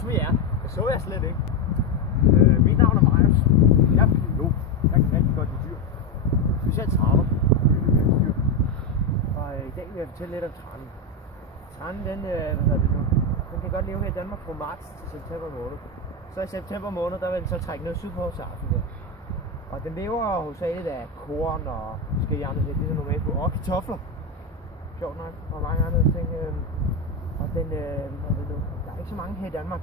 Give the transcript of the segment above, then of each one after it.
hus med jer. Det så jeg slet ikke. Mit navn er Marius. Jeg er biolog. Jeg kan rigtig godt lide dyr. Specielt traner. Og i dag vil jeg fortælle lidt om tranen. Tranen, den kan godt leve her i Danmark fra marts til september måned. Så i september måned, der vil den så trække ned sydpå til Afrika. Og den lever hovedsageligt af korn og forskellige andre ting, ligesom normalt på, og kartofler. Sjovt nok, og mange andre ting. Og den, der er ikke så mange her i Danmark.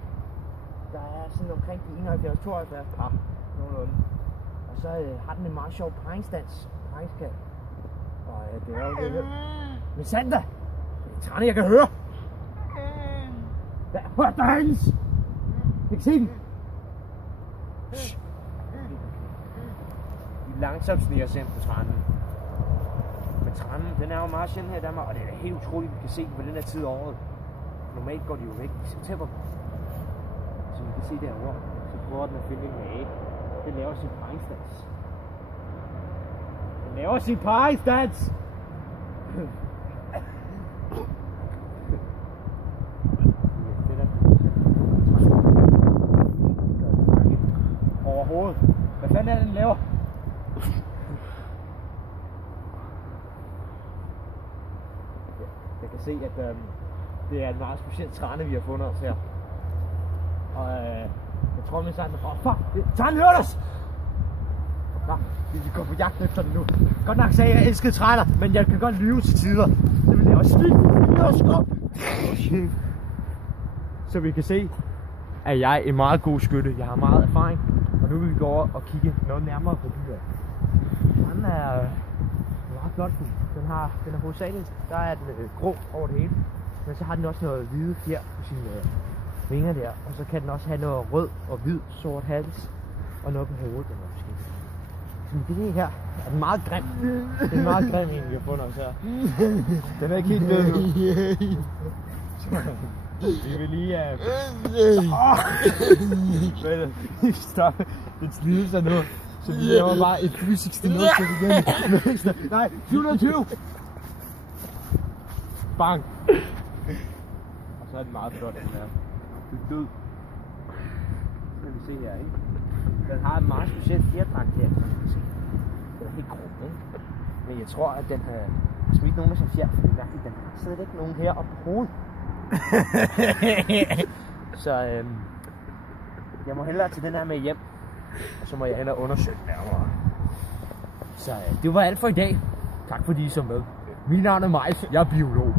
Der er sådan omkring de 71-72 par, nogenlunde. Og så har den en meget sjov paringsdans, paringskald. Og det er jo det. Men Santa, det er Trane, jeg kan høre. Hør der hans! Jeg kan se den. De langsomt sniger sig ind på tranen. Men tranen, den er jo meget sjældent her i Danmark, og det er helt utroligt, vi kan se på den her tid af året. Normalt går de jo væk i september. Som vi kan se derovre, så prøver den at finde en hage. Den laver sin paringsdans. Den laver sin paringsdans! Overhovedet. Hvad fanden er det, den laver? Jeg kan se, at det er en meget speciel trane, vi har fundet os her. Og jeg tror, min sang er fuck! Tranen hørte os! Nå, vi går på jagt efter den nu. Godt nok sagde jeg, jeg elskede traner, men jeg kan godt lyve til tider. Det vil jeg også skidt. Så vi kan se, at jeg er en meget god skytte. Jeg har meget erfaring. Og nu vil vi gå over og kigge noget nærmere på dyret. Den er meget flot. Den er hovedsageligt. Der er den grå over det hele. Men så har den også noget hvide fjer på sine vinger der. Og så kan den også have noget rød og hvid sort hals. Og noget på hovedet. Så det her er den meget grim. Det er meget grim en, vi har fundet os her. Den er ikke helt død nu. Vi vil lige... Stop. Den slider sig nu. Så vi laver bare et fysisk nedstøt igen. Nej, 720! Bang! Og så er den meget flot, den her. Den er død. Så kan vi se her, ikke? Den har en meget speciel fjerdragt her. Den er helt grum, ikke? Men jeg tror, at den har smidt nogle af sin fjer, for det er mærkeligt, den har slet ikke nogen her op på hovedet. Så jeg må hellere tage den her med hjem, og så må jeg hen og undersøge nærmere. Så det var alt for i dag. Tak fordi I så med. Mit navn er Majs, jeg er biolog.